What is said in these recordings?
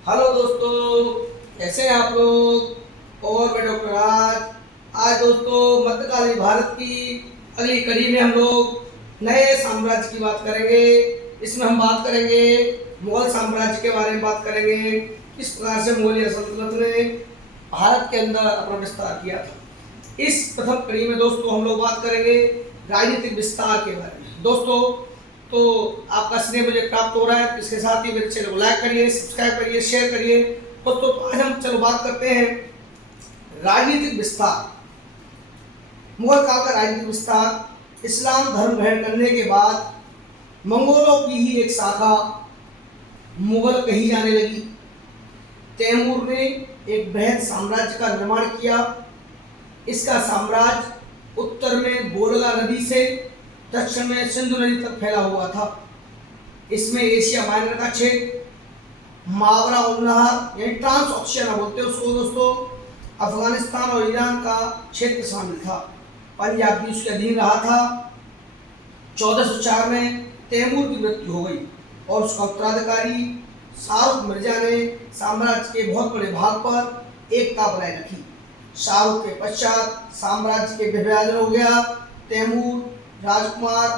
Hello दोस्तों, कैसे हैं आप लोग। और मैं डॉक्टर आज दोस्तों मध्यकालीन भारत की अगली कड़ी में हम लोग नए साम्राज्य की बात करेंगे। इसमें हम बात करेंगे मुगल साम्राज्य के बारे में बात करेंगे, किस प्रकार से मुगलिया सल्तनत ने भारत के अंदर अपना विस्तार किया था। इस प्रथम कड़ी में दोस्तों हम लोग बात करेंगे राजनीतिक विस्तार के बारे में। दोस्तों तो आपका स्नेह मुझे प्राप्त हो रहा है, इसके साथ ही मेरे चैनल को लाइक करिए, सब्सक्राइब करिए, शेयर करिए। दोस्तों आज हम चलो बात करते हैं राजनीतिक विस्तार। मुगल काल का राजनीतिक विस्तार। इस्लाम धर्म ग्रहण करने के बाद मंगोलों की ही एक शाखा मुगल कही जाने लगी। तैमूर ने एक बृहद साम्राज्य का निर्माण किया। इसका साम्राज्य उत्तर में बोलगा नदी से दक्षिण में सिंधु नदी तक फैला हुआ था। इसमें एशिया माइनर का क्षेत्र, मावरा उल नहर यानी ट्रांस ऑक्शियाना बोलते हैं उसको दोस्तों, अफगानिस्तान और ईरान का क्षेत्र शामिल था। पंजाब भी उसके अधीन रहा था। 1404 में तैमूर की मृत्यु हो गई और उसका उत्तराधिकारी शाहरुख मिर्जा ने साम्राज्य के बहुत बड़े भाग पर एकता बनाए रखी। शाहरुख के पश्चात साम्राज्य के विभाजन हो गया। तैमूर राजकुमार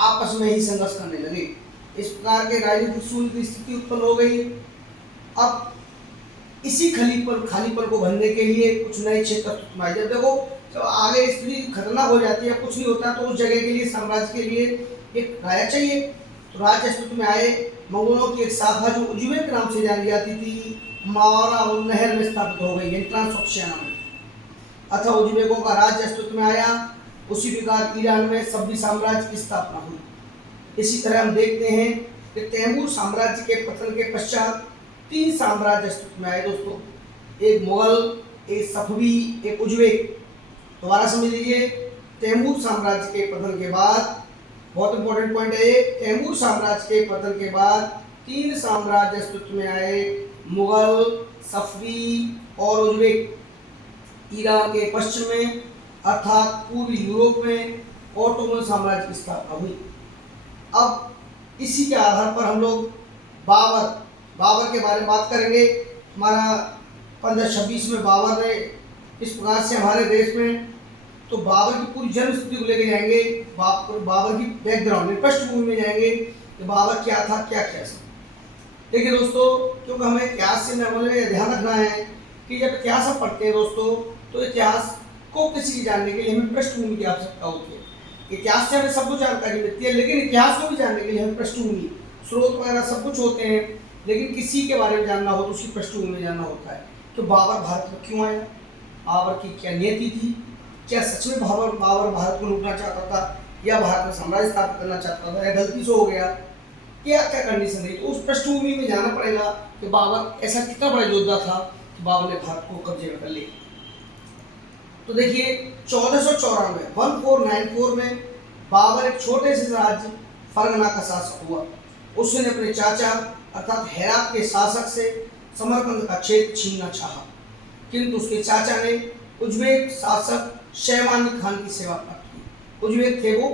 आपस में ही संघर्ष करने लगे। इस प्रकार के राजनीतिक सूर्य की स्थिति उत्पन्न हो गई। अब इसी खालीपन को भरने के लिए कुछ नए क्षेत्र बनाए। जब देखो जब आगे स्थिति खतरनाक हो जाती है, कुछ नहीं होता, तो उस जगह के लिए साम्राज्य के लिए एक राजा चाहिए। तो राज्य अस्तित्व में आए। मंगोलों की एक शाखा जो उज्बेक के नाम से जानी जाती थी, मावरा उल नहर में स्थापित हो गई, ट्रांसऑक्शियाना में। अतः उज्बेकों का राज्य अस्तित्व में आया। उसी प्रकार ईरान में सभी साम्राज्य की स्थापना हुई। इसी तरह हम देखते हैं कि तैमूर साम्राज्य के पतन के पश्चात 3 साम्राज्य अस्तित्व में आए दोस्तों, एक मुगल, एक सफवी, एक उज्बेक। दोबारा समझ लीजिए, तैमूर साम्राज्य के पतन के बाद, बहुत इंपॉर्टेंट पॉइंट है ये, तैमूर साम्राज्य के पतन के बाद 3 साम्राज्य अस्तित्व में आए, मुगल, सफवी और उज्बेक। ईरान के पश्चिम में अर्थात पूर्वी यूरोप में ओटोमन साम्राज्य की स्थापना हुई। अब इसी के आधार पर हम लोग बाबर के बारे में बात करेंगे। हमारा 1526 में बाबर ने इस प्रकार से हमारे देश में, तो बाबर की पूरी जन्म स्थिति को लेकर जाएंगे, बाबर की बैकग्राउंड पृष्ठभूमि में जाएंगे कि बाबर क्या था, क्या क्या सब। देखिए दोस्तों, क्योंकि हमें इतिहास से ध्यान रखना है कि जब इतिहास हम पढ़ते हैं दोस्तों, तो इतिहास को किसी की जानने के लिए हमें पृष्ठभूमि की आवश्यकता होती है। इतिहास से हमें सब कुछ जानकारी मिलती है, लेकिन इतिहास को भी जानने के लिए हमें पृष्ठभूमि, स्रोत वगैरह सब कुछ होते हैं, लेकिन किसी के बारे में जानना हो तो उसकी पृष्ठभूमि में जानना होता है। तो बाबर भारत में क्यों आया, बाबर की क्या नीति थी, क्या सच में बाबर भारत को लूटना चाहता था, या भारत में साम्राज्य स्थापित करना चाहता था, या गलती से हो गया, क्या क्या कंडीशन रही। तो उस पृष्ठभूमि में जाना पड़ेगा कि बाबर ऐसा कितना बड़ा योद्धा था कि बाबर ने भारत को कब्जे में कर लिया। तो देखिए 1494 में बाबर एक छोटे से राज्य फरगना का शासक हुआ। उसने अपने चाचा अर्थात हेरात के शासक से समरकंद का क्षेत्र छीनना चाहा, किंतु उसके चाचा ने उज्बेक शासक शैबानी खान की सेवा प्राप्त की। उज्बेक थे वो,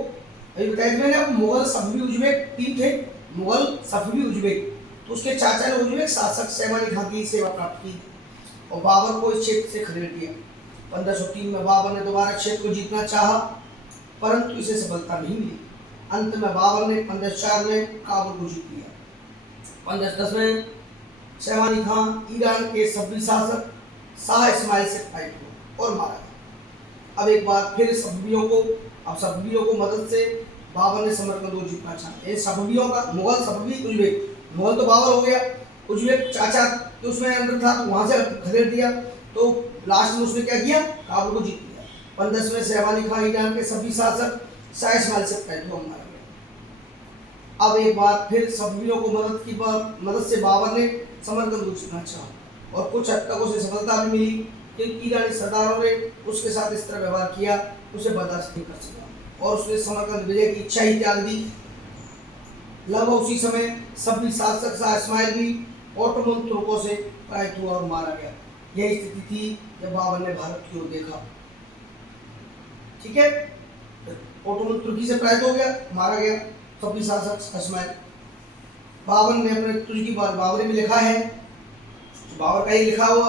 अभी बताया था मैंने, मुगल सफवी उज्बेक 3 थे, मुगल सफवी उज्बेक। तो उसके चाचा ने उज्बेक शासक शैबानी खान की सेवा प्राप्त की और बाबर को इस क्षेत्र से खदेड़ दिया। 1503 में बाबर ने दोबारा क्षेत्र को जीतना चाहा, परंतु इसे सफलता नहीं मिली। अंत में बाबर ने 1504 में काबुल को जीत लिया। 1510 में शैबानी खान ईरान के सफवी शासक शाह इस्माइल से फाइट हुआ और मारा गया। अब एक बार फिर सफवियों को मदद से बाबर ने समरकंद को जीतना चाहा। सफवियों का मुगल, सफवी, उज्बेक, मुगल तो बाबर हो गया, उज्बेक चाचा तो उसमें अंदर था, तो वहां से खदेड़ दिया। तो लास्ट में उसने क्या किया, काबुल को जीत लिया। 1510 में शैबानी खान ईरान के सभी शासक शाह इस्माइल से फाइट हुआ, मारा गया। अब एक बार फिर सफवियों को मदद से बाबर ने समरकंद को जीतना चाहा और कुछ हद तक उसे सफलता भी मिली, क्योंकि ईरानी सरदारों ने उसके साथ इस तरह व्यवहार किया, उसे बर्दाश्त नहीं कर सका और उसने समरकंद विजय की इच्छा ही त्याग दी। लगभग उसी समय सभी शासक शाह इस्माइल भी ओटोमन तुर्कों से पराजित हुआ और मारा गया। यही स्थिति थी जब बाबर ने भारत की ओर देखा। ठीक है, ओटोमन तुर्की से पराजित हो गया, मारा गया सभी शासक इस्माइल। बाबर ने अपने तुर्की बाबरी में लिखा है बाबर का ही लिखा हुआ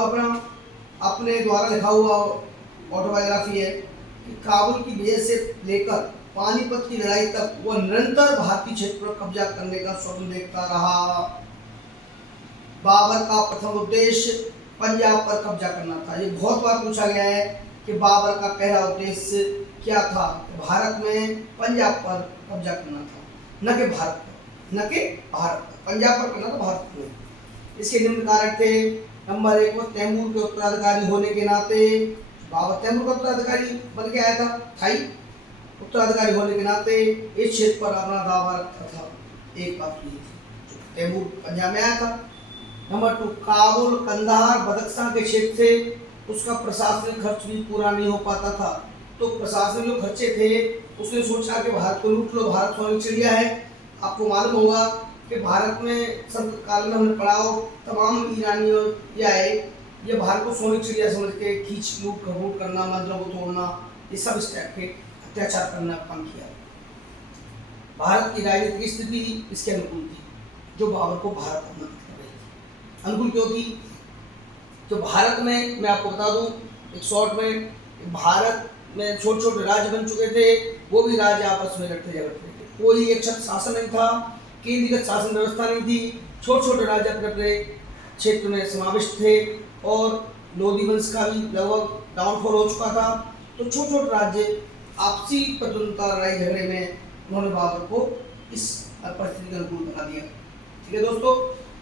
अपने द्वारा लिखा हुआ ऑटोबायोग्राफी है कि काबुल की विजय से लेकर पानीपत की लड़ाई तक वह निरंतर भारतीय क्षेत्र पर कब्जा करने का स्वप्न देखता रहा। बाबर का प्रथम उद्देश्य पंजाब पर कब्जा करना था। ये बहुत बार पूछा गया है कि बाबर का पहला उद्देश्य क्या था। भारत में पंजाब पर कब्जा करना था, न कि भारत पर। पंजाब पर करना था, भारत में। इसके निम्न कारक थे। नंबर 1, वो तैमूर के उत्तराधिकारी होने के नाते, बाबर तैमूर का उत्तराधिकारी बन के आया था, उत्तराधिकारी होने के नाते इस क्षेत्र पर अपना दावा रखता था। एक बात ये थी, तैमूर पंजाब में आया था। नंबर 2, काबुल, कंधार, बदख्शां के क्षेत्र से उसका प्रशासनिक खर्च भी पूरा नहीं हो पाता था। तो प्रशासनिक जो खर्चे थे, उसने सोचा कि भारत को लूट लो, भारत सोने चिड़िया है। आपको मालूम होगा कि भारत में संत काल में हमने पढ़ा हो, तमाम ईरानियों ये भारत को सोने चिड़िया समझ के खींच लूट खबूट करना, मंदिरों को तोड़ना, ये सब इस टाइप के अत्याचार करना काम किया। भारत की राजनीतिक स्थिति इसके अनुकूल थी, जो बाबर को भारत को मदद कर रही थी। अनुकूल क्यों थी? तो भारत में, मैं आपको बता दूं एक शॉर्ट में, भारत में छोटे छोटे राज्य बन चुके थे, वो भी राज्य आपस में लड़ते झगड़ते थे। कोई एक छत्र शासन नहीं था, केंद्रीकृत शासन व्यवस्था नहीं थी। छोटे छोटे राज्य अपने अपने क्षेत्र में समाविष्ट थे और लोधी वंश का भी लगभग डाउनफॉल हो चुका था। तो छोटे छोटे राज्य आपसी प्रतिद्वंद्विता लड़ाई झगड़े में उन्होंने बाबर को इस परिस्थिति के अनुकूल बना दिया। ठीक है दोस्तों,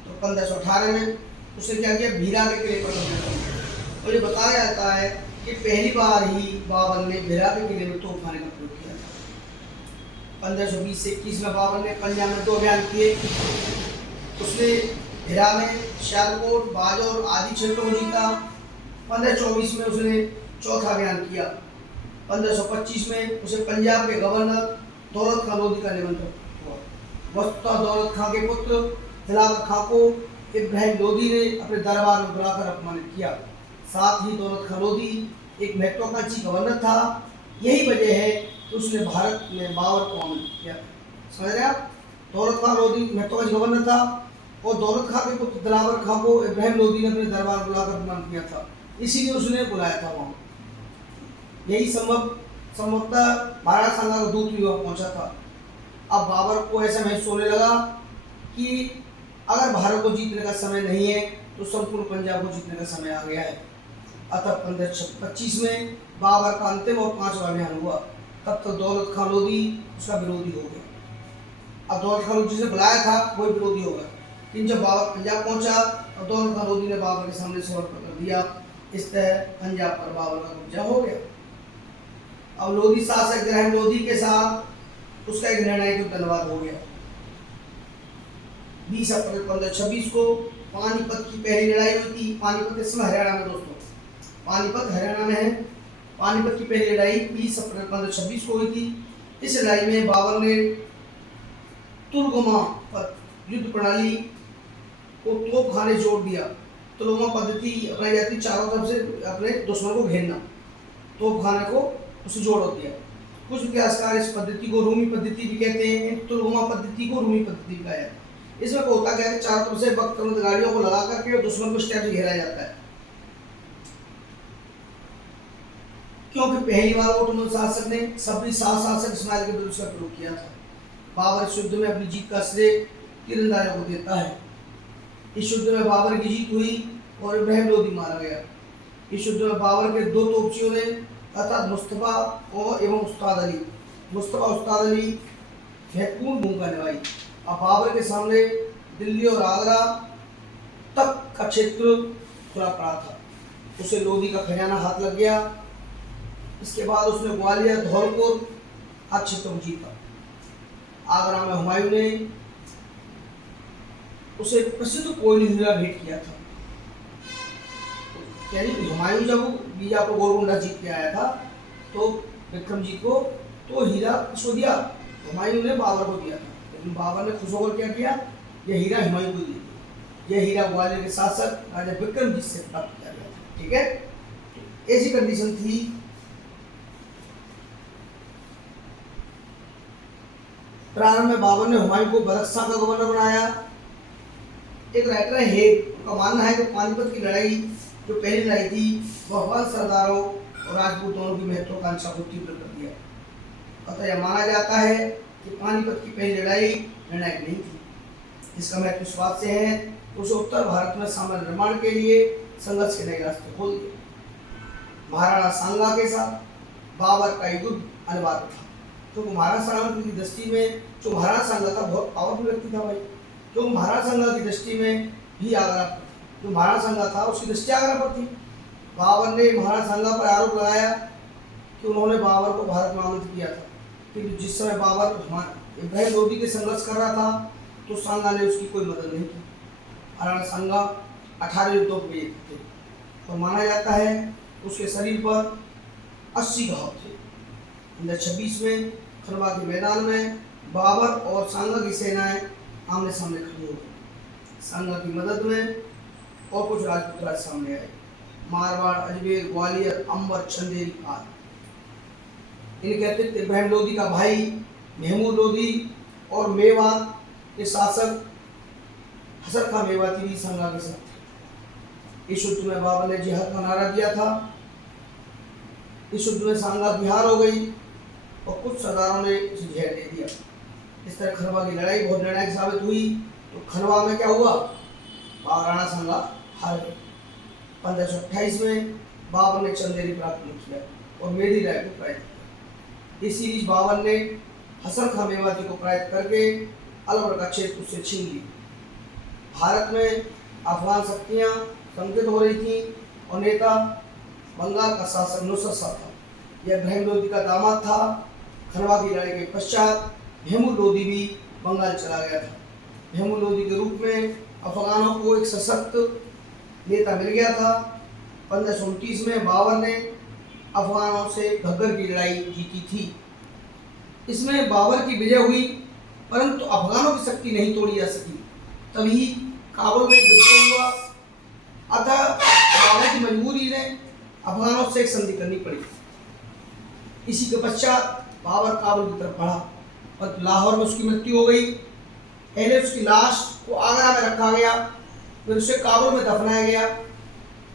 तो 1518 में उसने क्या किया, भीरा के किले पर कब्जा कर लिया। और ये बताया जाता है कि पहली बार ही बाबर ने भीरा के किले में तोपखाने का प्रयोग किया था। 1520 से 21 में बाबर ने पंजाब में 2 अभियान किए। उसने भीरा में सियालकोट, बाजौर आदि क्षेत्रों को जीता। 1524 में उसने चौथा अभियान किया। 1525 में उसे पंजाब के गवर्नर दौलत खां लोधी का निमंत्रण हुआ। वस्तुतः दौलत खां के पुत्र दिलावर खां को इब्राहिम लोधी ने अपने दरबार में बुलाकर अपमानित किया। साथ ही दौलत खां लोधी एक महत्वाकांक्षी गवर्नर था। यही वजह है कि उसने भारत में बाबर को आमंत्रित किया। समझ रहे आप? दौलत खां लोधी महत्वाकांक्षी गवर्नर था और दौलत खां के पुत्र दिलावर खां को इब्राहिम लोधी ने अपने दरबार में बुलाकर अपमानित किया था, इसीलिए उसने बुलाया था वहाँ। यही संभवतः महाराज सांगा का दूत भी वहाँ पहुँचा था। अब बाबर को ऐसा महसूस होने लगा कि अगर भारत को जीतने का समय नहीं है तो संपूर्ण पंजाब को जीतने का समय आ गया है। अतः 1525 में बाबर का अंतिम और 5वां अभियान हुआ। तब तक दौलत खां लोधी उसका विरोधी हो गया। अब दौलत खां लोधी जिसे बुलाया था वही विरोधी हो गया। लेकिन जब बाबर पंजाब पहुंचा तो दौलत खां लोधी ने बाबर के सामने समर्पण कर दिया। इस तरह पंजाब पर बाबर का कब्जा हो गया। अब लोधी शासक इब्राहिम लोधी के साथ उसका एक निर्णायक युद्ध हो गया। 20 अप्रैल 1526 को पानीपत की पहली लड़ाई हुई थी। पानीपत इस समय हरियाणा में दोस्तों, पानीपत हरियाणा में है। पानीपत की पहली लड़ाई 20 अप्रैल 1526 को हुई थी। इस लड़ाई में बाबर ने तुलगुमा पर युद्ध प्रणाली को तोपखाने जोड़ दिया। तुलगुमा पद्धति अपनाई जाती, चारों तरफ से अपने दुश्मन को घेरना, तोपखाने को उसे जोड़ दिया। कुछ इतिहासकार इस पद्धति को रूमी पद्धति भी कहते हैं। तुलगुमा पद्धति को रूमी पद्धति भी कहा जाता है। इसमें होता क्या है, चारों तरफ से बख्तरबंद गाड़ियों को लगा करके दुश्मन को स्टेप से घेरा जाता है। क्योंकि पहली बार ओटोमन शासक ने सबरी शासक इस्माइल के विरुद्ध उसका प्रयोग किया था। बाबर इस युद्ध में अपनी जीत का श्रेय तीरंदाजों को देता है। इस युद्ध में बाबर की जीत हुई और इब्राहिम लोधी मारा गया। इस युद्ध में बाबर के 2 तोपचियों ने अर्थात मुस्तफा और एवं उस्ताद अली महत्वपूर्ण भूमिका निभाई। अब बाबर के सामने दिल्ली और आगरा तक का क्षेत्र खुला पड़ा था। उसे लोधी का खजाना हाथ लग गया। इसके बाद उसने ग्वालियर, धौलपुर आदि क्षेत्रों को जीता। आगरा में हुमायूं ने उसे प्रसिद्ध कोयली हीरा भेंट किया था। यानी हुमायूं जब बीजापुर गोलकुंडा जीत के आया था तो विक्रमजीत को तो हीरा किसको दिया, हुमायूं ने बाबर को दिया था। लेकिन बाबर ने खुश होकर क्या किया, यह हीरा हुमायूं को दे दिया। यह हीरा ग्वालियर के शासक राजा विक्रमजीत से प्राप्त किया गया था। ठीक है, ऐसी कंडीशन थी। प्रारंभ में बाबर ने हुमायूं को बदख्शां का गवर्नर बनाया। एक राइटर है हेग, उनका मानना है कि पानीपत की लड़ाई जो पहली लड़ाई थी वह अफगान सरदारों और राजपूत दोनों की महत्वाकांक्षा को तीव्र कर दिया। अतः यह माना जाता है कि पानीपत की पहली लड़ाई निर्णायक नहीं थी। इसका महत्व इस बात से है कि उसे उत्तर भारत में साम्राज्य निर्माण के लिए संघर्ष के नए रास्ते खोल दिए। महाराणा सांगा के साथ बाबर का युद्ध अनिवार्य था, क्योंकि महाराणा सांगा की दृष्टि में जो महाराणा सांगा था बहुत पावरफुल व्यक्ति था भाई, क्योंकि महाराणा सांगा की दृष्टि में भी आगरा पर जो महाराणा सांगा था उसकी दृष्टि आगरा पर थी। बाबर ने महाराणा सांगा पर आरोप लगाया कि उन्होंने बाबर को भारत में आमंत्रित किया था, क्योंकि जिस समय बाबर इब्राहिम लोदी के संघर्ष कर रहा था तो सांगा ने उसकी कोई मदद नहीं की। महाराणा सांगा 18 युद्धों में थे और माना जाता है उसके शरीर पर 80 घाव थे। 1926 में खनवा के मैदान में बाबर और सांगा की सेनाएं आमने सामने खड़ी हो गई। सांगा की मदद में और कुछ राजपूत राज सामने आए, मारवाड़, अजमेर, ग्वालियर, अंबर, चंदेरी आदि। इनके अतिरिक्त इब्राहिम लोदी का भाई महमूद लोदी और मेवात के शासक हसर खां मेवाती भी सांगा के साथ थे। इस युद्ध में बाबर ने जिहाद का नारा दिया था। इस युद्ध में सांगा की हार हो गई और कुछ सरदारों ने इसे जहर दे दिया। इस तरह खनवा की लड़ाई बहुत निर्णायक साबित हुई। तो खनवा में क्या हुआ, राणा सांगा हार गए। 1528 में बाबर ने चंदेरी प्राप्त किया और मेरी राय को पराजित किया। इसी बीच बाबर ने हसन खां मेवाती को पराजित करके अलवर का क्षेत्र उससे छीन लिया। भारत में अफगान शक्तियां संकित हो रही थी और नेता बंगाल का शासक नुसरत शाह था। यह इब्राहिम लोदी का दामाद था। खनवा की लड़ाई के पश्चात महमूद लोदी भी बंगाल चला गया था। महमूद लोदी के रूप में अफगानों को एक सशक्त नेता मिल गया था। 1529 में बाबर ने अफगानों से घग्गर की लड़ाई जीती थी। इसमें बाबर की विजय हुई, परंतु अफगानों की शक्ति नहीं तोड़ी जा सकी। तभी काबुल में विद्रोह हुआ। अतः बाबर की मजबूरी ने अफगानों से एक संधि करनी पड़ी। इसी के पश्चात बाबर काबुल की तरफ बढ़ा, पर लाहौर में उसकी मृत्यु हो गई। पहले उसकी लाश को आगरा में रखा गया, फिर उसे काबुल में दफनाया गया।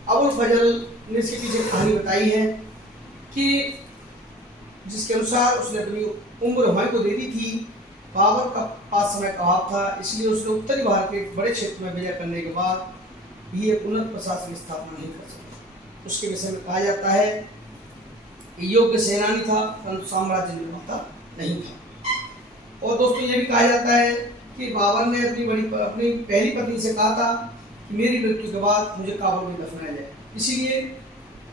अबुल फजल ने इसके पीछे कहानी बताई है कि जिसके अनुसार उसने अपनी उम्र हुमायूं को दे दी थी। बाबर का पास समय का अभाव था, इसलिए उसने उत्तरी भारत के एक बड़े क्षेत्र में विजय करने के बाद भी एक उन्नत प्रशासन की स्थापना नहीं कर सका। उसके विषय में कहा जाता है कि योग्य सेनानी था, परंतु साम्राज्य निर्माता नहीं था। और दोस्तों ये भी कहा जाता है कि बाबर ने अपनी पहली पत्नी से कहा था कि मेरी मृत्यु के बाद मुझे काबुल में दफनाया जाए। इसीलिए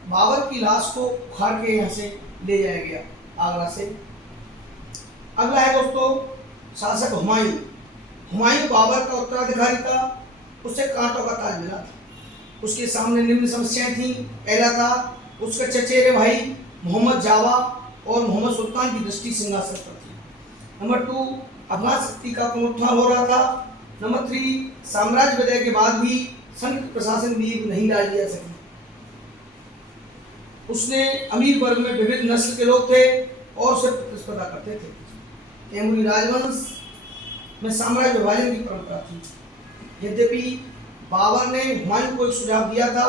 बाबर की लाश को उखाड़ के यहाँ से ले जाया गया आगरा से। अगला है दोस्तों शासक हुमायूं। हुमायूं बाबर का उत्तराधिकारी था। उसे कांटों का ताज मिला था। उसके सामने निम्न समस्याएं थी। पहला था उसके चचेरे भाई मोहम्मद जावा और मोहम्मद सुल्तान की दृष्टि सिंहासन पर थी। नंबर 2 अफगान शक्ति का पुनरुत्थान हो रहा था। नंबर 3 साम्राज्य विलय के बाद भी संघ प्रशासन नींव नहीं डाल दिया सकी। उसने अमीर वर्ग में विविध नस्ल के लोग थे और उससे प्रतिस्पर्धा करते थे। तैमूरी राजवंश में साम्राज्य विभाजन की परंपरा थी। यद्यपि बाबर ने हुमायूं को एक सुझाव दिया था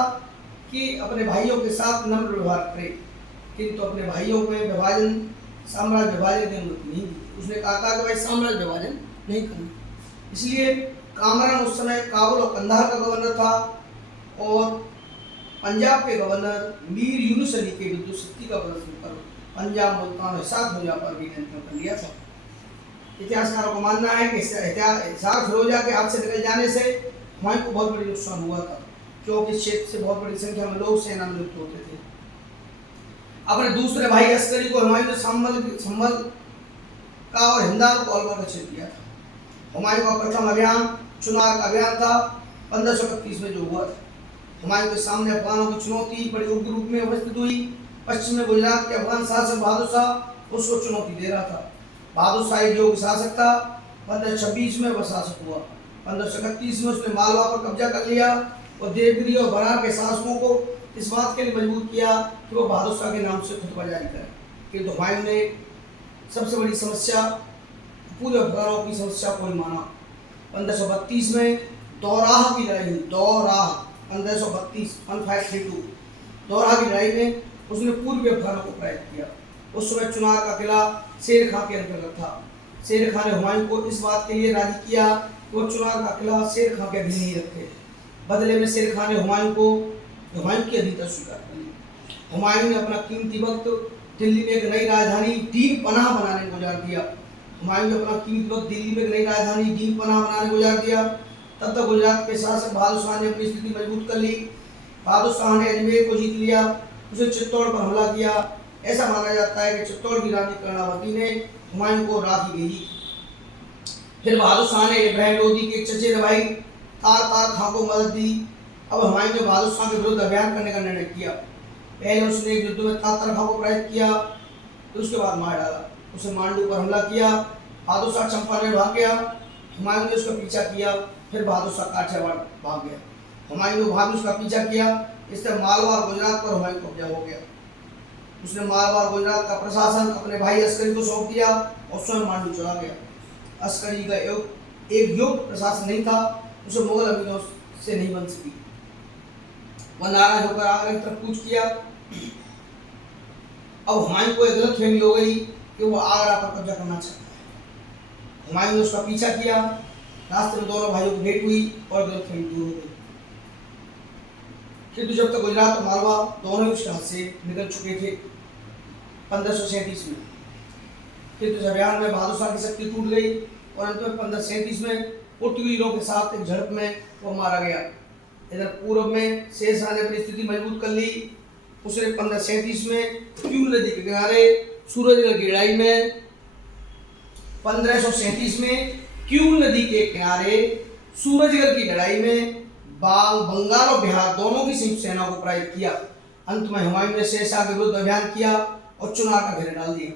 कि अपने भाइयों के साथ नम्र व्यवहार करे, किंतु अपने भाइयों में विभाजन साम्राज्य विभाजन की अनुमति नहीं दी। उसने कहा था कि भाई साम्राज्य विभाजन नहीं करना। इसलिए कामरान उस समय काबुल और कंधार का गवर्नर था और पंजाब के गवर्नर मीर यूनुस अली के विरुद्ध शक्ति का प्रदर्शन कर पंजाब, मुल्तान और हिसार भोजा पर भी नियंत्रण कर लिया था। इतिहासकारों का मानना है कि हिसार फिरोजा के हाथ से निकल जाने से हुमायूं को बहुत बड़ी नुकसान हुआ था, क्योंकि इस क्षेत्र से बहुत बड़ी संख्या में लोग सेना में लिप्त होते थे। अपने दूसरे भाई अस्करी को हुमायूं ने संभल का और हिंदार को अलवर का क्षेत्र दिया था। हुमायूं का प्रथम अभियान चुनार का अभियान था 1531 में जो हुआ था। हुमायूं के सामने अफगानों की चुनौती बड़े उग्र रूप में उपस्थित हुई। पश्चिम में गुजरात के अफगान शासक बहादुर शाह उसको चुनौती दे रहा था। बहादुर शाह एक योग्य शासक था। 1526 में वह शासक हुआ। 1531 में उसने मालवा पर कब्जा कर लिया और देवगिरी और बरार के शासकों को इस बात के लिए मजबूर किया कि वो बहादुर शाह के नाम से खुतबा जारी करें। किंतु हुमायूं ने सबसे बड़ी समस्या पूरे अफगानों की समस्या को ही माना। 1532 में दौराह की लड़ाई हुई, दौराह 1532 दौराह की लड़ाई में उसने पूर्वी अफगानों को पराजित किया। उस समय चुनार का किला शेर खां के अंतर्गत था। शेर खां ने हुमायूं को इस बात के लिए राजी किया कि वो चुनार का किला शेर खां के अधीन ही रखे। बदले में शेर खां ने हुमायूं की अधीनता स्वीकार कर ली। हुमायूं ने अपना कीमती वक्त दिल्ली में एक नई राजधानी दीन पनाह बनाने में गुजार दिया। हुमायूं ने अपना कीमती वक्त दिल्ली में एक नई राजधानी दीन पनाह बनाने में गुजार दिया। तब तक गुजरात के शासक बहादुर शाह ने अपनी स्थिति मजबूत कर ली। बहादुर शाह ने अजमेर को जीत लिया, उसे चित्तौड़ पर हमला किया। ऐसा माना जाता है कि चित्तौड़ की रानी कर्णावती ने हुमायूं को राखी भेजी। फिर बहादुर शाह ने इब्राहिम लोदी के चचेरे भाई तार खां को मदद दी। अब हुमायूं ने बहादुर शाह के विरुद्ध अभियान करने का निर्णय किया। पहले उसने एक युद्ध में तार खां को पराजित किया, तो उसके बाद मार डाला। उसे मांडू पर हमला किया। बहादुर शाह चंपारण भाग गया। हुमायूं ने उसका पीछा किया। फिर बहादुर शाह काठियावाड़ भाग गया। हुमायूं ने भाग उसका पीछा किया। इससे मालवा और गुजरात पर हुमायूं कब्जा हो गया। उसने मालवा और गुजरात का प्रशासन अपने भाई अस्करी को सौंप दिया और स्वयं मांडू चला गया। अस्करी का एक योग्य प्रशासन नहीं था, उसे मुगल अमीरों से नहीं बन सकी। वह नाराज होकर आगरा की तरफ कूच किया। अब हुमायूं को एक गलतफहमी हो गई कि वो आगरा पर कब्जा करना चाहता है। हुमायूं ने उसका पीछा किया। रास्ते में दोनों भाइयों की भेंट हुई और गलतफहमी दूर हो गई। किंतु जब तक गुजरात और मालवा दोनों ही उसके हाथ से निकल चुके थे 1537 में, किंतु इस अभियान में बहादुर शाह की शक्ति टूट गई और अंत में 1537 में पुर्तगालियों के साथ एक झड़प में वो मारा गया। इधर पूर्व में शेर शाह ने अपनी स्थिति मजबूत कर ली। उसने 1537 में क्यूल नदी के किनारे सूरजगढ़ की लड़ाई में 1537 में क्यूल नदी के किनारे सूरजगढ़ की लड़ाई में बंगाल और बिहार दोनों की संयुक्त सेना को पराजित किया। अंत में हुमायूं ने शेर शाह के विरुद्ध अभियान किया और चुनार का घेरा डाल दिया।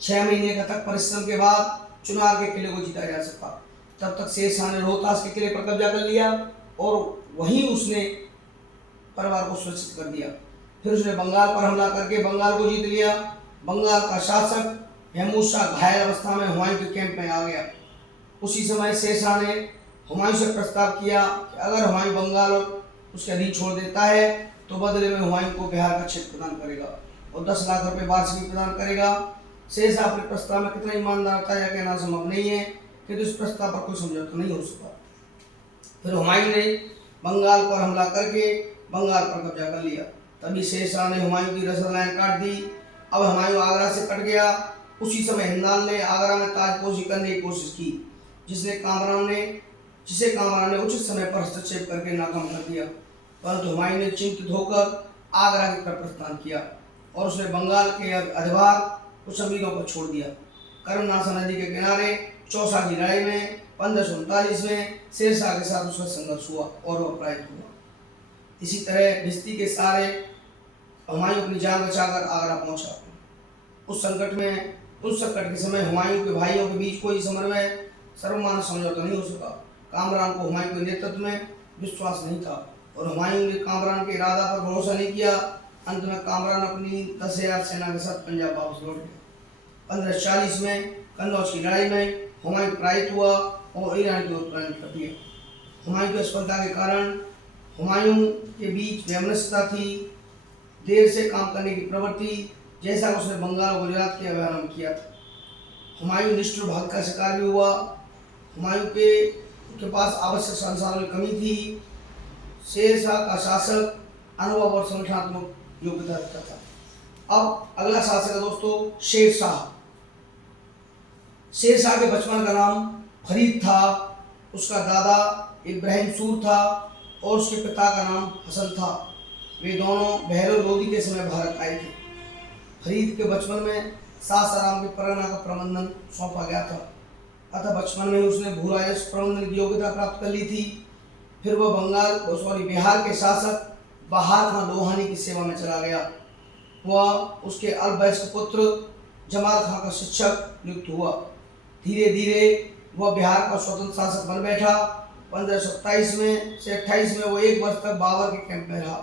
6 महीने का तक परिश्रम के बाद चुनार के किले को जीता जा सका। तब तक शेर शाह ने रोहतास के किले पर कब्जा कर लिया और वहीं उसने परिवार को सुरक्षित कर दिया। फिर उसने बंगाल पर हमला करके बंगाल को जीत लिया। बंगाल का शासक महमूद शाह घायल अवस्था में हुमायूं के कैंप में आ गया। उसी समय शेर शाह ने हुमायूं से प्रस्ताव किया कि अगर हुमायूं बंगाल और उसके अधीन छोड़ देता है तो बदले में हुमायूं को बिहार का क्षेत्र प्रदान करेगा और 10 लाख रुपए वार्षिक प्रदान करेगा। शेर शाह अपने प्रस्ताव में कितना ईमानदार था यह कहना संभव नहीं है, कि इस प्रस्ताव पर कोई समझौता नहीं हो सका। फिर हुमायूं ने बंगाल पर हमला करके बंगाल पर कब्जा कर लिया। तभी शेर शाह ने हुमायूं की रसद लाइन काट दी। अब हुमायूं आगरा से कट गया। उसी समय हिंदलाल ने आगरा में ताजपोशी करने की कोशिश की, जिसे कामरान ने उचित समय पर हस्तक्षेप करके नाकाम कर दिया। परंतु हुमायूं ने चिंतित होकर आगरा की तरफ प्रस्थान किया और उसने बंगाल के अधिभार कुछ अमीरों पर छोड़ दिया। कर्मनाशा नदी के किनारे चौसा की लड़ाई में 1539 में शेर शाह के साथ उसका संघर्ष हुआ और वह पराजित हुआ। इसी तरह भिस्ती के सारे हुमायूं अपनी जान बचाकर आगरा पहुंचा। उस संकट के समय हुमायूं के भाइयों के बीच कोई समन्वय सर्वमान्य समझौता नहीं हो सका। कामरान को हुमायूं के नेतृत्व में विश्वास नहीं था और हुमायूं ने कामरान के इरादा पर भरोसा नहीं किया। अंत में कामरान अपनी 10,000 सेना के साथ पंजाब वापस लौट गया। 1540 में कन्नौज की लड़ाई में हुमायूं पराजित हुआ और ईरान की ओर पलायन कर दिया। हुमायूं की असफलता के कारण हुमायूं के बीच वैमनस्यता थी, देर से काम करने की प्रवृत्ति, जैसा उसने बंगाल और गुजरात के अभियानों में किया था। हुमायूं निष्ठुर भाग्य का शिकार भी हुआ। हुमायूं के पास आवश्यक संसाधनों की कमी थी। शेर शाह का शासक अनुभव और संगठनात्मक योग्यता रखता था। अब अगला शासक है दोस्तों शेर शाह। शेर शाह के बचपन का नाम फरीद था। उसका दादा इब्राहिम सूर था और उसके पिता का नाम हसन था। वे दोनों बहरो लोदी के समय भारत आए थे। फरीद के बचपन में सासाराम के परगना का प्रबंधन सौंपा गया था, अतः बचपन में उसने भूराजस्व प्रबंधन की योग्यता प्राप्त कर ली थी। फिर वह बिहार के शासक बहार खां लोहानी की सेवा में चला गया। वह उसके अल्पवयस्क पुत्र जमाल खां का शिक्षक नियुक्त हुआ। धीरे धीरे वह बिहार का स्वतंत्र शासक बन बैठा। 1527 में से 28 में वो 1 वर्ष तक बाबर के कैंप में रहा।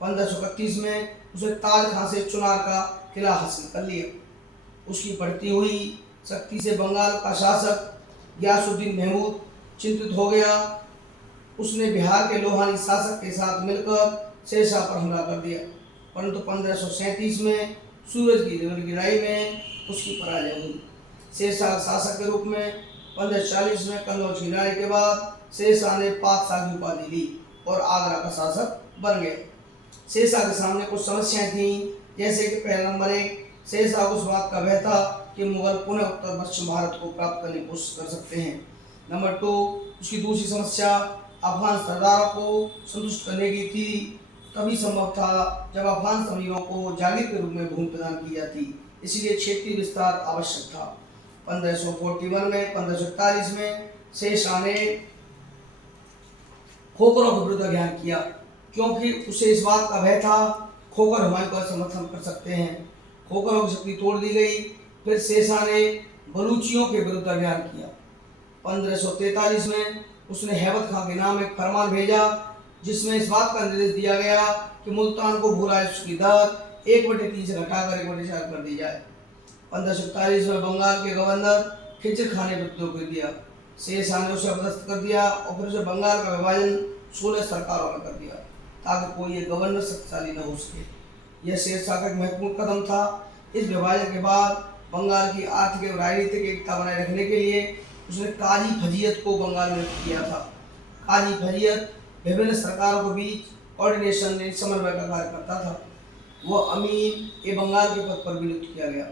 1531 में उसे ताज खां से चुनार का किला हासिल कर लिया। उसकी बढ़ती हुई शक्ति से बंगाल का शासक गियासुद्दीन महमूद चिंतित हो गया। उसने बिहार के लोहानी शासक के साथ मिलकर शेरशाह पर हमला कर दिया, परंतु 1537 में सूरज की लड़ाई में उसकी पराजय हुई। शेरशाह शासक के रूप में 1540 में कन्नौज की लड़ाई के बाद शेरशाह ने पाकशाह की उपाधि ली और आगरा का शासक बन गया। शेरशाह के सामने कुछ समस्याएं थीं, जैसे कि पहला नंबर 1, शेरशाह को उस बात का भय था कि मुगल पुनः उत्तर पश्चिम भारत को प्राप्त करने की कोशिश कर सकते हैं। नंबर 2, उसकी दूसरी समस्या अफगान सरदारों को संतुष्ट करने की थी। तभी संभव था जब अफगान समीरों को जागीर के रूप में भूमि प्रदान की जाती, इसलिए क्षेत्रीय विस्तार आवश्यक था। 1541 में 1541 में शेरशाह ने खोखरों के विरुद्ध अभियान किया, क्योंकि उसे इस बात का भय था खोखर हुमायूं का समर्थन कर सकते हैं। खोखरों की शक्ति तोड़ दी गई। फिर शेरशाह ने बलूचियों के विरुद्ध अभियान किया। 1543 में उसने हैबत खां के नाम एक फरमान भेजा, जिसमें इस बात का निर्देश दिया गया कि मुल्तान को भू राजस्व की दर 1/3 से घटाकर 1/4 कर दी जाए। 1547 में बंगाल के गवर्नर खिचर खां ने विद्रोह कर दिया। शेरशाह ने उसे अपदस्थ कर दिया और फिर उसे बंगाल का विभाजन 16 सरकारों में कर दिया, ताकि कोई एक गवर्नर शक्तिशाली न हो सके। यह शेरशाह का एक महत्वपूर्ण कदम था। इस विभाजन के बाद बंगाल की आर्थिक और राजनीतिक एकता बनाए रखने के लिए उसने काजी फजीयत को बंगाल में किया था। काजी फजीयत विभिन्न सरकारों के बीच कोऑर्डिनेशन में समन्वय का कार्य करता था। वह अमीन ए बंगाल के पद पर भी नियुक्त किया गया।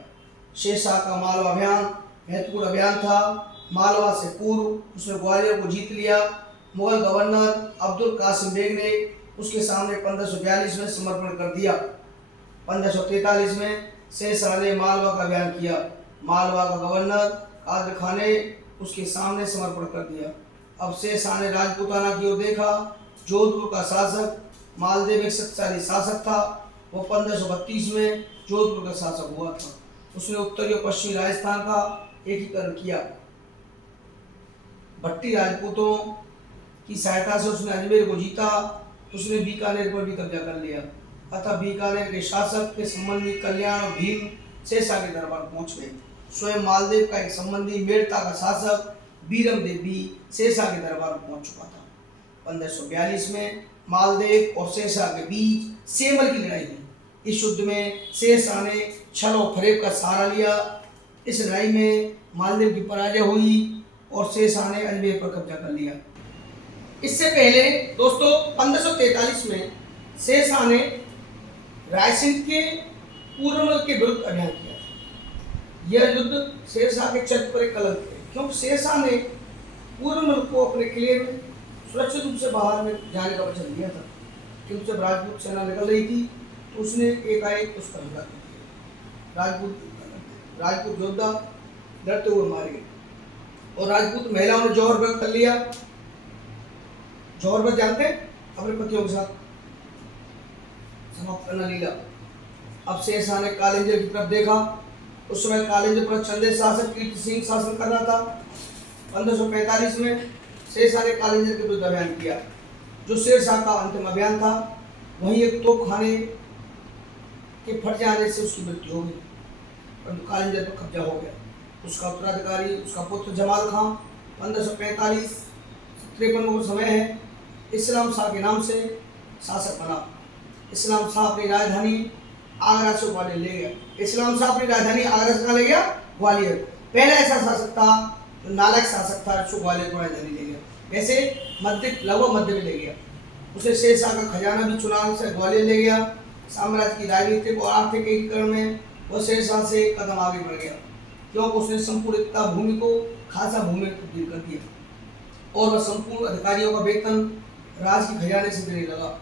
शेरशाह का मालवा अभियान महत्वपूर्ण अभियान था। मालवा से पूर्व उसने ग्वालियर को जीत लिया। मुगल गवर्नर अब्दुल कासिम बेग ने उसके सामने 1542 में समर्पण कर दिया। 1543 में शेरशाह ने मालवा का अभियान किया। मालवा का गवर्नर कादर खान ने उसके सामने समर्पण कर दिया। अब शेरशाह ने राजपूताना की ओर देखा। जोधपुर का शासक मालदेव एक शक्तिशाली शासक था। वो 1532 में जोधपुर का शासक हुआ था। उसने उत्तरी और पश्चिमी राजस्थान का एकीकरण किया। भट्टी राजपूतों की सहायता से उसने अजमेर को जीता। उसने बीकानेर पर भी कब्जा कर लिया। अतः बीकानेर के शासक के संबंधी कल्याण और भीम शेरशाह के दरबार पहुंच गए। स्वयं मालदेव का एक संबंधी मेड़ता का शासक बीरम देव भी शेरशाह के दरबार में पहुंच चुका था। 1542 में मालदेव और शेरशाह के बीच सेमल की लड़ाई हुई। इस युद्ध में शेरशाह ने छल और फरेब का सहारा लिया। इस लड़ाई में मालदेव की पराजय हुई और शेरशाह ने अजमेर पर कब्जा कर लिया। इससे पहले दोस्तों 1543 में शेरशाह ने रायसेन के पूर्वमल के विरुद्ध अभियान किया। यह युद्ध शेरशाह के चरित्र पर एक कलंक है, क्योंकि शेरशाह ने पूर्वमल को अपने किले में सुरक्षित रूप से बाहर में जाने का वचन दिया था, क्योंकि जब राजपूत सेना निकल रही थी तो उसने एकाएक उस पर हमला कर दिया। राजपूत योद्धा डरते हुए मारे गए और राजपूत महिलाओं ने जौहर व्रत कर लिया। जौहर व्रत जानते हैं? अपने पतियों के साथ समाप्त करना लीला। अब शेरशाह ने कालिंजर की तरफ देखा। उस समय कालिंजर पर चंदेल शासक कीर्ति सिंह शासन कर रहा था। 1545 में शेरशाह ने कालिंजर के विरुद्ध अभियान किया, जो शेरशाह का अंतिम अभियान था। वहीं एक तोपखाने के फट जाने से उसकी मृत्यु हो गई, परंतु कालिंजर पर कब्जा हो गया। उसका उत्तराधिकारी उसका पुत्र जमाल खां 1545-53 का समय है, इस्लाम शाह के नाम से शासक बना। इस्लाम शाह अपनी राजधानी आगरा से ग्वालियर ले गया। इस्लाम शाह अपनी राजधानी आगरा से कहाँ ले गया? ग्वालियर। पहला ऐसा शासक था जो नालायक शासक था, जो ग्वालियर को राजधानी ले गया। वैसे लगभग मध्य में ले गया। उसे शेरशाह का खजाना भी चुनाव से ग्वालियर ले गया। साम्राज्य की राजनीतिक और आर्थिक एकीकरण में वह शेरशाह से एक कदम आगे बढ़ गया, क्योंकि उसने संपूर्ण एकता भूमि को खासा भूमि में तब्दील कर दिया और वह संपूर्ण अधिकारियों का वेतन राज के खजाने से देने लगा।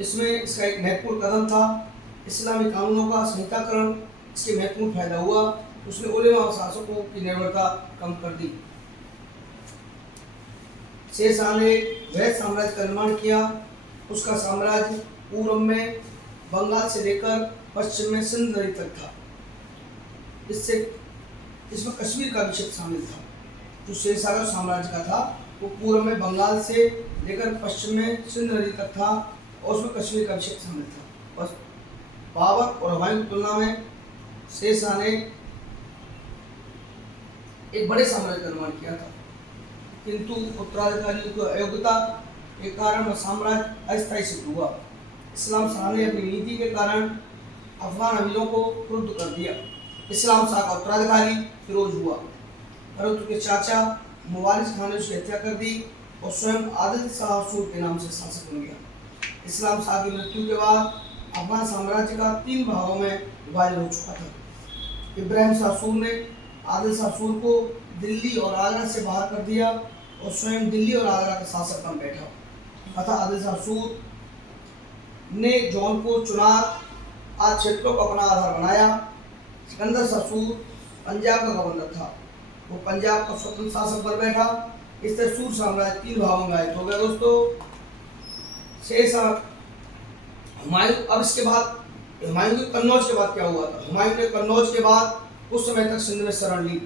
इसमें इसका एक महत्वपूर्ण कदम था इस्लामी कानूनों का संहिताकरण। इसके महत्वपूर्ण फायदा हुआ। उसने उलेमा और शासकों की निर्भरता कम कर दी। शेरशाह ने वैध साम्राज्य का निर्माण किया। उसका साम्राज्य पूर्व में बंगाल से लेकर पश्चिम में सिंध नदी तक था। इसमें कश्मीर का भी क्षेत्र शामिल था। जो शेरशाह साम्राज्य का था वो पूर्व में बंगाल से लेकर पश्चिम में सिंध नदी तक था और उसमें कश्मीर का भी क्षेत्र शामिल था। बस बाबर और हुमायूं की तुलना में शेरशाह ने एक बड़े साम्राज्य का निर्माण किया था। किंतु उत्तराधिकारियों की अयोग्यता के कारण वह साम्राज्य अस्थायी सिद्ध हुआ। इस्लाम शाह ने अपनी नीति के कारण अफगान अमीरों को क्रुद्ध कर दिया। इस्लाम शाह का उत्तराधिकारी फिरोज हुआ, परंतु उसके चाचा मुबारिज खान ने उसकी हत्या कर दी और स्वयं आदिल शाह सूर के नाम से शासक बन गया। इस्लाम शाह की मृत्यु के बाद अफगान साम्राज्य का 3 भागों में विभाजन हो चुका था। इब्राहिम शाह सूर ने आदिल शाह सूर को दिल्ली और आगरा से बाहर कर दिया और स्वयं दिल्ली और आगरा का शासक बन बैठा। अतः आदिल शाह सूर ने जौनपुर, चुनार आदि क्षेत्रों को अपना आधार बनाया। सिकंदर शाह सूर पंजाब का गवर्नर था, वो पंजाब का स्वतंत्र शासक बन बैठा। इस तरह सूर साम्राज्य 3 भागों में विभाजित हो गया दोस्तों। शेष हुमायूं, अब इसके बाद हुमायूं के कन्नौज के बाद क्या हुआ था? हुमायूं ने कन्नौज के बाद उस समय तक सिंध में शरण ली।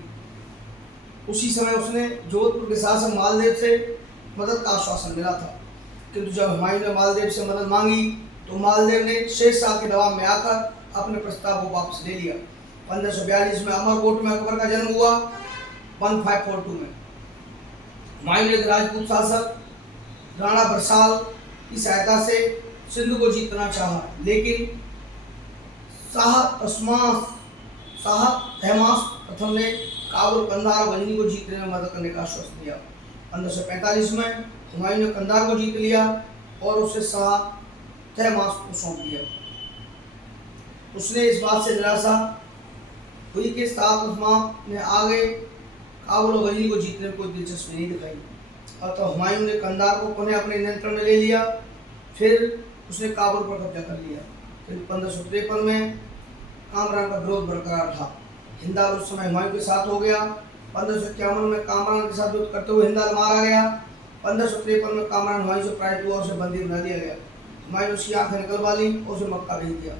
उसी समय उसने जोधपुर के शासक मालदेव से मदद का आश्वासन मिला था, किंतु जब हुमायूं ने मालदेव से मदद मांगी तो मालदेव ने शेर शाह के दबाव में आकर अपने प्रस्ताव को वापस ले लिया। 1542 में अमरकोट में अकबर का जन्म हुआ। 1542 में हुमायूं ने राजपूत शासक राणा बरसाल की सहायता से सिंध को जीतना चाहा, लेकिन शाह तहमास प्रथम ने काबुल, कंधार और गजनी को जीतने में मदद करने का आश्वासन दिया। 1545 में हुमायूं ने कंधार को जीत लिया और उसे शाह तहमास को सौंप दिया। उसने इस बात से निराशा हुई कि शाह तहमास ने आगे काबुल और गजनी को जीतने में कोई दिलचस्पी नहीं दिखाई। अतः हुमायूं ने कंधार को पुनः अपने नियंत्रण में ले लिया। फिर उसने काबुल पर कब्जा कर लिया। फिर 1553 में कामरान का विरोध बरकरार था। हिंदाल उस समय हुमायूं के साथ हो गया। 1551 में कामरान के साथ युद्ध करते हुए हिंदाल मारा गया। 1553 में कामरान हुमायूं से पराजित हुआ और उसे बंदी बना दिया गया। हुमायूं ने उसकी आंखें निकलवा ली और उसे मक्का भेज दिया।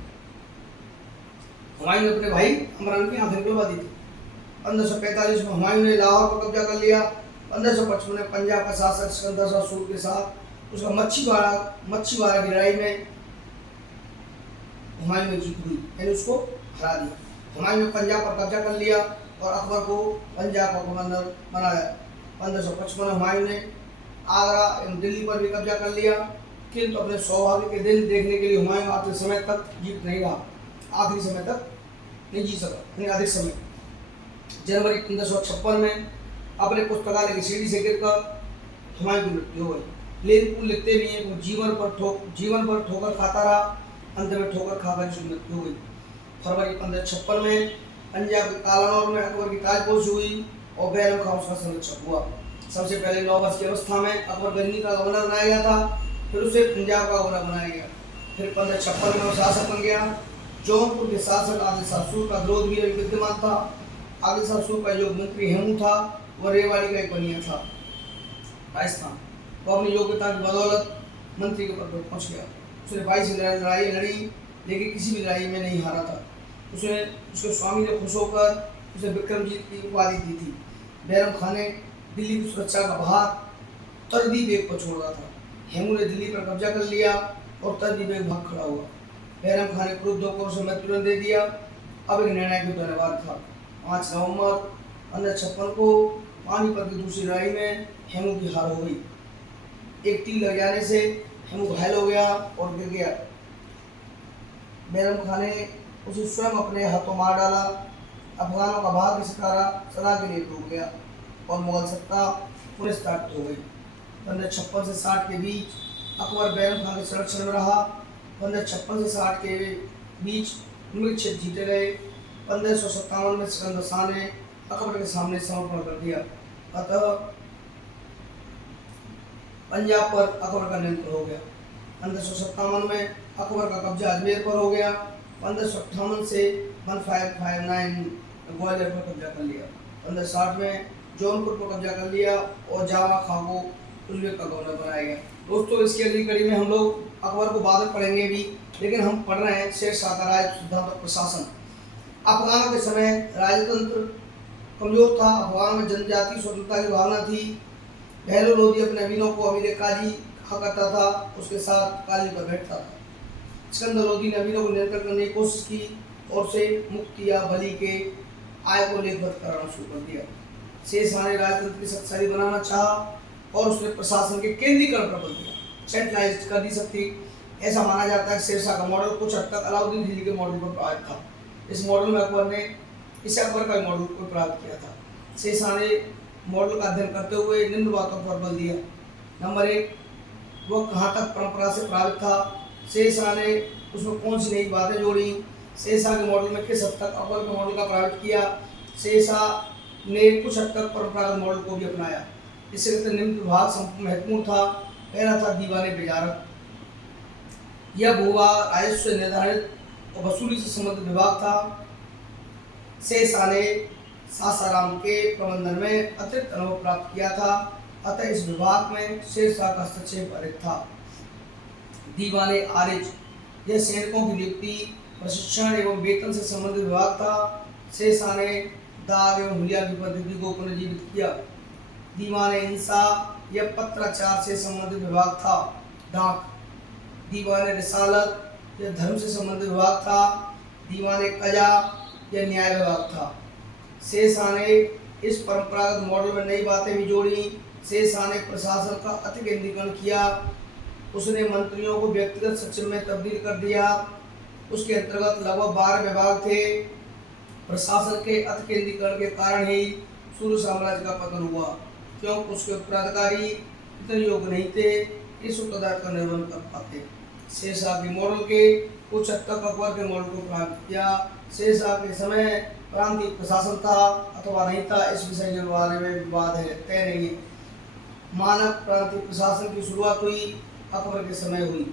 हुमायूं ने अपने भाई कामरान की आंखें निकलवा दी थी। 1545 में हुमायूं ने लाहौर पर कब्जा कर लिया। 1555 में पंजाब का शासक सिकंदर शाह सूर के साथ उसका मच्छीवाड़ा की लड़ाई में हुमायूं में जीत हुई, यानी उसको हरा दिया। हुमायूं ने पंजाब पर कब्जा कर लिया और अकबर को पंजाब का गवर्नर बनाया। 1555 में हुमायूं ने आगरा एवं दिल्ली पर भी कब्जा कर लिया, किंतु अपने सौभाग्य के दिन देखने के लिए हुमायूं आखिरी समय तक जीत नहीं रहा। आखिरी समय तक नहीं जीत सका, अधिक समय। जनवरी 1556 में अपने पुस्तकालय की सीढ़ी से गिरकर हुमायूं की मृत्यु हो गई। लेकिन लिखते भी हैं वो जीवन पर ठोकर खाता रहा, अंत में ठोकर खाकर उसकी मृत्यु हो गई। फरवरी 1556 में पंजाब के कालानौर में अकबर की ताजपोशी हुई और बैरम खान उसका संरक्षक हुआ। सबसे पहले 9 वर्ष की अवस्था में अकबर गजनी का गवर्नर बनाया गया था, फिर उसे पंजाब का गवर्नर बनाया गया। फिर 1556 में वो शासक बन गया। जौनपुर के शासक आदिल शाह सूर का विरोध भी विद्यमान था। आदिल शाह सूर का जो मंत्री हेमू था वह रेवाड़ी का एक बनिया था, राजस्थान। वो अपनी योग्यता की बदौलत मंत्री के पद पर पहुंच गया। उसने 22 लड़ाई लड़ी, लेकिन किसी भी लड़ाई में नहीं हारा था। उसके स्वामी ने खुश होकर उसे विक्रमजीत की उपाधि दी थी। बैरम खान ने दिल्ली की सुरक्षा का भार तरदी बेग पर छोड़ रहा था। हेमू ने दिल्ली पर कब्जा कर लिया और तरदी बेग भाग खड़ा हुआ। बैरम खान ने क्रुद्ध होकर उसे मृत्युदंड दे दिया। अब एक निर्णायक युद्ध अनिवार्य था। 5 नवंबर 1556 को पानीपत की दूसरी लड़ाई में हेमू की हार हो गई। एक तीर लग जाने से हेमू घायल हो गया और गिर गया। बैरम खान ने उसे स्वयं अपने हाथों मार डाला। अफगानों का भाग्य सितारा सदा के लिए डूब गया और मुगल सत्ता पुनः स्थापित हो गई। 1556 से 60 के बीच अकबर बैरम खान के संरक्षण में रहा। 1556 से 60 के बीच मुगल क्षेत्र जीते गए। 1557 में सिकंदर शाह ने अकबर के सामने समर्पण कर दिया। अतः पंजाब पर अकबर का नियंत्रण हो गया। 1557 में अकबर का कब्जा अजमेर पर हो गया। 1558 से 1559 ग्वालियर पर कब्जा कर लिया। 1560 में जौनपुर पर कब्जा कर लिया और जावा खां को उज़्बेक का गवर्नर बनाया गया। दोस्तों, इसकी अगली कड़ी में हम लोग अकबर को बाद में पढ़ेंगे भी, लेकिन हम पढ़ रहे हैं शेर शाह का राज, सिद्धांत और प्रशासन। अफगानों के समय राजतंत्र कमजोर था। अफगान में जनजातीय स्वतंत्रता की भावना थी। बहलो लोधी अपने अमीरों को अमीर काजी कहा करता था, उसके साथ काली पर बैठता था। सिकंदर लोधी ने अमीरों को नियंत्रण करने की कोशिश की और उसे मुक्ति या बलि के आय को लेकर कराना शुरू कर दिया। शेरशाह ने राजतंत्र की शक्तिशाली बनाना चाहा और उसने प्रशासन के केंद्रीकरण पर बल दिया, सेंट्रलाइज कर दी सकती। ऐसा माना जाता है कि शेरशाह का मॉडल कुछ हद तक अलाउद्दीन खिलजी के मॉडल पर आधारित था। इस मॉडल में अकबर ने इस अकबर का मॉडल को प्राप्त किया था। शेरशाह ने मॉडल का अध्ययन करते हुए निम्न बातों पर बल दिया। नंबर 1, वह कहाँ तक परंपरा से प्रभावित था। शेरशाह ने उसमें कौन सी नई बातें जोड़ी। शेरशाह के मॉडल में किस हद तक अकबर के मॉडल का प्रभावित किया। शेरशाह ने कुछ हद तक परंपरागत मॉडल को भी अपनाया। इससे निम्न विभाग महत्वपूर्ण था। पहला था दीवाने बेजारत। यह भूभाग राजस्व से निर्धारित और वसूली से संबंधित विभाग था। शेरशाह ने सासाराम के प्रबंधन में अतिरिक्त अनुभव प्राप्त किया था, अतः इस विभाग में शेरशाह का हस्तक्षेप अधिक था। दीवाने आरिज, यह सैनिकों की नियुक्ति, प्रशिक्षण एवं वेतन से संबंधित विभाग था। शेरशाह ने दाग एवं हुलिया की पद्धति को पुनर्जीवित किया। दीवाने इंसा, यह पत्राचार से संबंधित विभाग था। डाक। दीवाने रिसालत, यह धर्म से संबंधित विभाग था। दीवाने कजा, यह न्याय विभाग था। शेरशाह ने इस परंपरागत मॉडल में नई बातें भी जोड़ी। शेरशाह ने प्रशासन का अतिकेंद्रीकरण किया। उसने मंत्रियों को व्यक्तिगत सचिव में तब्दील कर दिया। उसके अंतर्गत लगभग 12 विभाग थे। प्रशासन के अतिकेंद्रीकरण के कारण ही सूर्य साम्राज्य का पतन हुआ, क्योंकि उसके उत्तराधिकारी इतने योग्य नहीं थे इस उत्तरदायित्व का निर्वहन कर पाते। शेरशाह के मॉडल के कुछ हद तक अकबर के मॉडल को प्राप्त किया। शेरशाह के समय प्रांतीय प्रशासन था अथवा नहीं था, इस विषय के बारे में विवाद है, तय नहीं है। मानक प्रांतीय प्रशासन की शुरुआत हुई अकबर के समय हुई।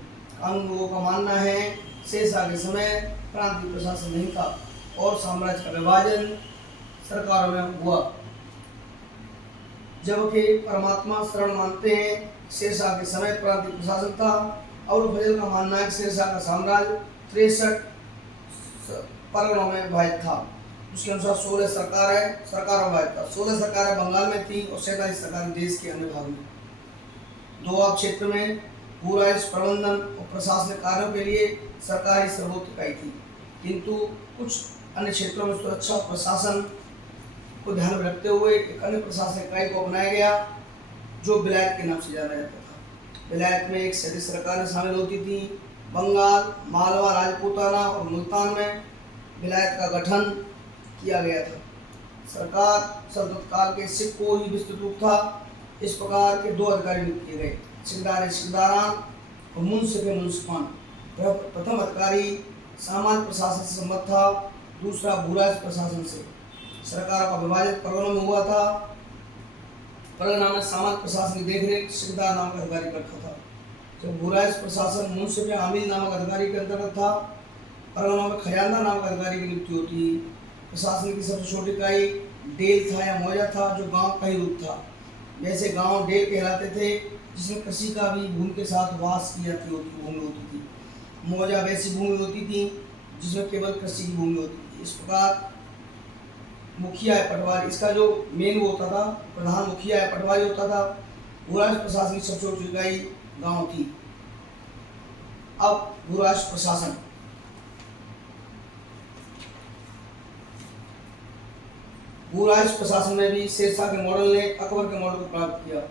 कानून लोगों का मानना है शेरशाह के समय प्रांतीय प्रशासन नहीं था और साम्राज्य का विभाजन सरकारों में हुआ। जबकि परमात्मा शरण मानते हैं शेरशाह के समय प्रांतीय प्रशासन था। और फजल का मानना है कि शेरशाह का साम्राज्य 63 परगनों में विभाजित था। उसके अनुसार 16 सरकारों में विभाजित था। 16 सरकारें बंगाल में थी और 47 सरकारें देश के अन्य भाग में। दोआब क्षेत्र में भू-राजस्व प्रबंधन और प्रशासनिक कार्यों के लिए सरकारी सर्वोच्च इकाई थी, किंतु कुछ अन्य क्षेत्रों में सुरक्षा प्रशासन को ध्यान में रखते हुए एक अन्य प्रशासनिक इकाई को अपनाया गया जो विलायत के नाम से जाना जाता था। विलायत में एक सदी सरकारें शामिल होती थी। बंगाल, मालवा, राजपूताना और मुल्तान में विलायत का गठन किया गया था। सरकार सल्तनत काल के सिख को ही विस्तृत रूप था। इस प्रकार के 2 अधिकारी नियुक्त किए गए, सिकदार सिकदारान और मुंसिफ मुंसिफान। प्रथम अधिकारी सामान्य प्रशासन से संबद्ध था, दूसरा भू-राजस्व प्रशासन से। सरकार का विभाजन परगनों में हुआ था। परगना में सामान्य प्रशासन की देखरेख सिकदार नामक अधिकारी करता था, जब भू-राजस्व प्रशासन मुंसिफ या आमिल नामक अधिकारी के अंतर्गत था। परगनों में खजानदार नामक अधिकारी की नियुक्ति होती। प्रशासन की सबसे छोटी इकाई डेल था या मौजा था, जो गांव का ही रूप था। जैसे गांव डेल कहलाते थे जिसमें कृषि का भी भूमि के साथ वास की जाती भूमि होती थी। मौजा वैसी भूमि होती थी जिसमें केवल कृषि की भूमि होती थी। इस प्रकार मुखिया या पटवारी, इसका जो मेन वो होता था, प्रधान मुखिया या पटवारी होता था। भू-राजस्व प्रशासन की सबसे छोटी इकाई गांव थी। अब भू-राजस्व प्रशासन। भू-राजस्व प्रशासन में भी शेरशाह के मॉडल ने अकबर के मॉडल को प्राप्त किया।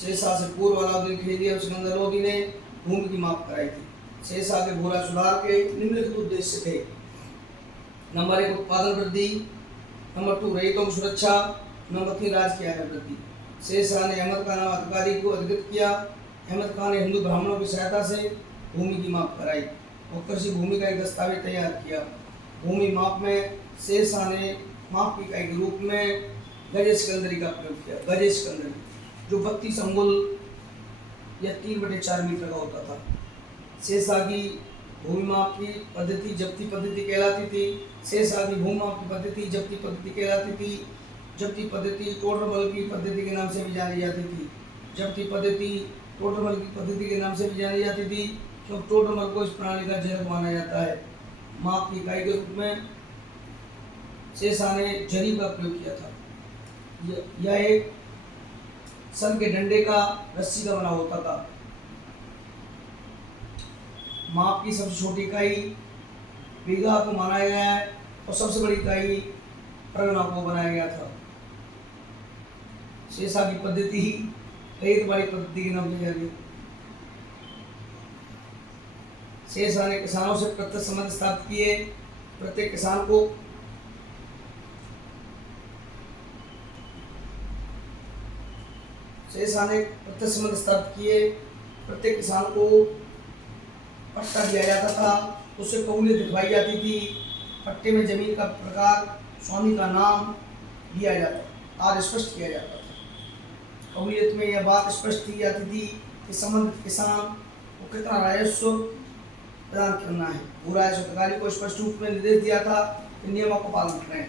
शेरशाह से पूर्व अलाउद्दीन खिलजी और सिकंदर लोदी ने भूमि की माप कराई थी। शेरशाह के भू-राजस्व सुधार के निम्नलिखित उद्देश्य थे। नंबर 1, उत्पादन वृद्धि। नंबर 2, रैयतों की सुरक्षा। नंबर 3, राज्य की आय वृद्धि। शेरशाह ने अहमद खान नामक अधिकारी को अधिकृत किया। अहमद खान ने हिंदू ब्राह्मणों की सहायता से भूमि की माप कराई और कृषि भूमि का एक दस्तावेज तैयार किया। भूमि माप में शेरशाह ने माप की इकाई के रूप में गजे सिकंदरी का प्रयोग किया। गजे सिकंदरी जो 32 अंगुल या 3/4 मीटर का होता था। शेरशाह की भूमि माप की पद्धति जब्ती पद्धति कहलाती थी। शेरशाह की भूमि माप की पद्धति जब्ती पद्धति कहलाती थी। जब्ती पद्धति टोडरमल की पद्धति के नाम से भी जानी जाती थी। जब्ती पद्धति टोडरमल की पद्धति के नाम से भी जानी जाती थी, क्योंकि टोडरमल को इस प्रणाली का जनक माना जाता है। माप की इकाई के रूप में शेरशाह ने जरीब का प्रयोग किया था। यह एक सन के डंडे का रस्सी का बना होता था। माप की सबसे छोटी इकाई बीघा को माना गया है और सबसे बड़ी इकाई परगना को बनाया गया था। शेषा की पद्धति ही रैयत वाली पद्धति के नाम से जानी। शेषा ने किसानों से प्रत्यक्ष संबंध स्थापित किए। प्रत्येक किसान को शेषा ने प्रत्यक्ष संबंध स्थापित किए। प्रत्येक किसान को पट्टा दिया जाता था, उससे कबूलियत दिखवाई जाती थी। पट्टे में जमीन का प्रकार, स्वामी का नाम दिया जाता और स्पष्ट किया जाता था। कबूलियत में यह बात स्पष्ट की जाती थी कि संबंधित किसान को कितना राजस्व प्रदान करना है। भू राजस्व अधिकारी को स्पष्ट रूप में निर्देश दिया था कि नियमों का पालन करें।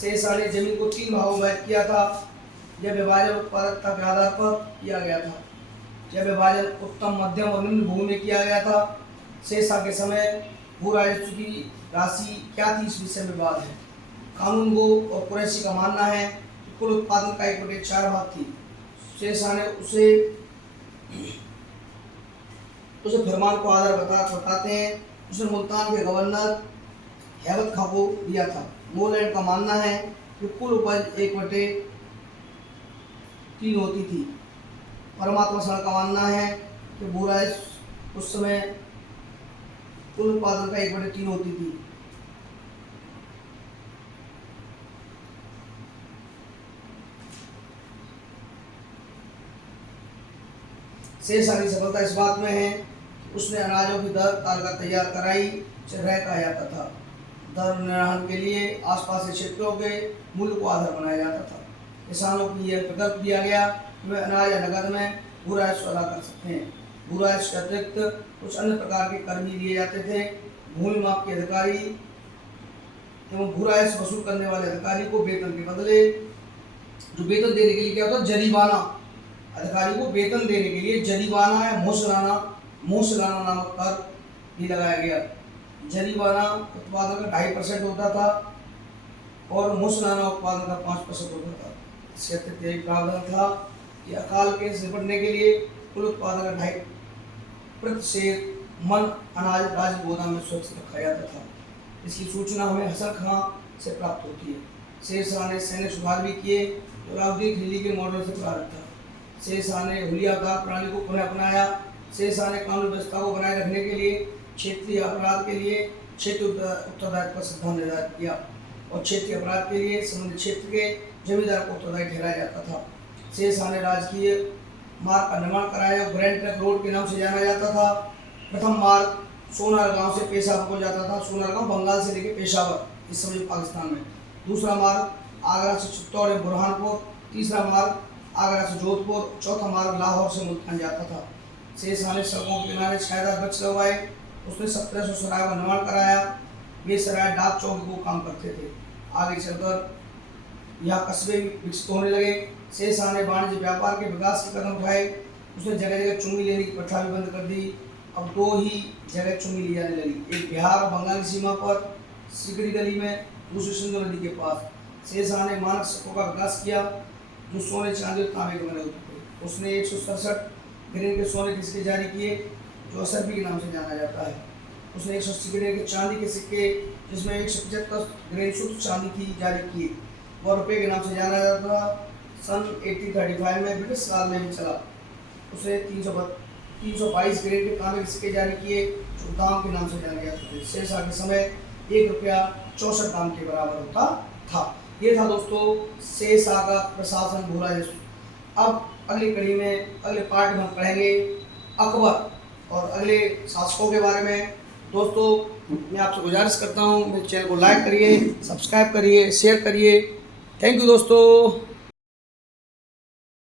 शेषा ने जमीन को 3 भागों में विभाजित किया था। यह विभाजन उत्पादकता के आधार पर किया गया था। यह विभाजन उत्तम, मध्यम और निम्न भूमि में किया गया था। शेषा के समय भू राजस्व की राशि क्या थी, इस विषय में विवाद है। कानून गो और कुरैशी का मानना है कि कुल उत्पादन का 1/4 भाग थी। शेषा ने उसे फरमान को आधार बताते हैं। उसने मुल्तान के गवर्नर हैबत खां को दिया था। मोलैंड का मानना है कि कुल उपज 1/3 होती थी। परमात्मा शरण का मानना है कि भू राजस्व उस समय कुल उत्पादन का 1/3 होती थी। शेषा की सफलता इस बात में है कि उसने अनाजों की दर तालिका तैयार कराई, जिसे रय कहा जाता था। दर निर्धारण के लिए आसपास के क्षेत्रों के मूल्य को आधार बनाया जाता था। किसानों को यह विकल्प दिया गया कि वे अनाज या नकद में भू राजस्व अदा कर सकते हैं। भू राजस्व के अतिरिक्त कुछ अन्य प्रकार के कर भी लिए जाते थे। भूमि माप के अधिकारी एवं भू राजस्व वसूल करने वाले अधिकारी को वेतन के बदले, जो वेतन देने के लिए क्या होता है, जरीमाना, अधिकारी को वेतन देने के लिए जरीमाना या मोशराना नामक कर भी लगाया गया। जरीमाना उत्पादन का 2.5% होता था और मोशराना उत्पादन का 5% होता था। इसके अतिरिक्त यही प्रावधान था कि अकाल के से निपटने के लिए कुल उत्पादन का 2.5% मन अनाज राज्य गोदाम में सुरक्षित रखा जाता था। इसकी सूचना हमें हसन खां से प्राप्त होती है। शेषा ने सैनिक सुधार भी किए जो अलाउद्दीन खिलजी के मॉडल से प्रारंभ था। शेषा ने हुलिया दाग प्रणाली को पुनः अपनाया। शेषा ने कानून व्यवस्था को बनाए रखने के लिए क्षेत्रीय अपराध के लिए क्षेत्रीय उत्तरदायित्व का सिद्धांत निर्धारित किया और क्षेत्रीय अपराध के लिए संबंधित क्षेत्र के जमींदार को उत्तरदायी ठहराया जाता था। शेषा ने राजकीय मार्ग का निर्माण कराया, ग्रैंड ट्रंक रोड के नाम से जाना जाता था। प्रथम मार्ग सोनार गांव से पेशावर को जाता था। सोनार गांव बंगाल से लेकर पेशावर, इस समय पाकिस्तान में। दूसरा मार्ग आगरा से चित्तौड़ एवं बुरहानपुर। तीसरा मार्ग आगरा से जोधपुर। चौथा मार्ग लाहौर से मुल्तान जाता था। शेषा ने सड़कों के किनारे छायादार वृक्ष लगवाए। उसने 1700 सराय का निर्माण कराया। वे सराय डाक चौकी को काम करते थे। आगे चलकर यहाँ कस्बे विकसित होने लगे। शेषा ने वाणिज्य व्यापार के विकास के कदम उठाए। उसने जगह जगह चुंगी लेने की प्रथा भी बंद कर दी। अब 2 ही जगह चुंगी ली जाने लगी, एक बिहार और बंगाल की सीमा पर सिकड़ी गली में, दूसरी सिंधु नदी के पास। शेषा ने मानक सड़कों का विकास किया जो सोने, चांदी और तांबे के बने होते थे। उसने 167 ग्रेन के सोने के सिक्के जारी किए जो असरबी के नाम से जाना जाता है। उसने 180 ग्रेन के चांदी के सिक्के, जिसमें 175 ग्रेन शुद्ध चांदी थी, जारी किए। वह रुपये के नाम से जाना जाता था। सन 1835 में ब्रिटिश काल में भी चला। उसने 322 ग्रेन के तांबे के सिक्के जारी किए जो दाम के नाम से जाने जाते थे। शेषा के समय 1 रुपया 64 दाम के बराबर होता था। ये था दोस्तों शेषा का प्रशासन, भू राजस्व। अब अगली कड़ी में, अगले पार्ट में हम पढ़ेंगे अकबर और अगले शासकों के बारे में। दोस्तों मैं आपसे गुजारिश करता हूँ मेरे चैनल को लाइक करिए, सब्सक्राइब करिए, शेयर करिए। थैंक यू दोस्तों।